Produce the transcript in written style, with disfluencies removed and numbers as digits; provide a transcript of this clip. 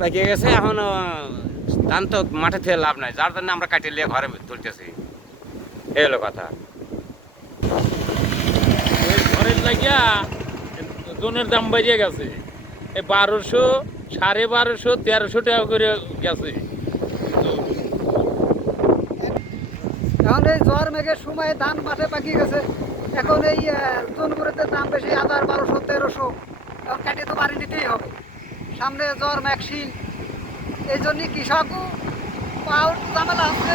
পাকিয়ে গেছে এখন ধান তো মাঠে থেকে লাভ নাই, যার জন্য আমরা কাটিয়ে নিয়ে ঘরে তুলতেছি। এই হলো কথা। ওই ঘরের লাগিয়া জনের দাম বাড়িয়ে গেছে, এই 1200, 1250, 1300 টাকা করে গেছে। এখন এই জ্বর মেঘের সময় ধান মাঠে পাকিয়ে গেছে। এখন এই জনপুরেতে দাম বেশি 1000, 1200, 1300। এখন কাটিয়ে তো বাড়ি নিতেই হবে, সামনে জ্বর ম্যাক্সিন। এই জন্যই কৃষকও পাওয়ার ঝামেলা আছে।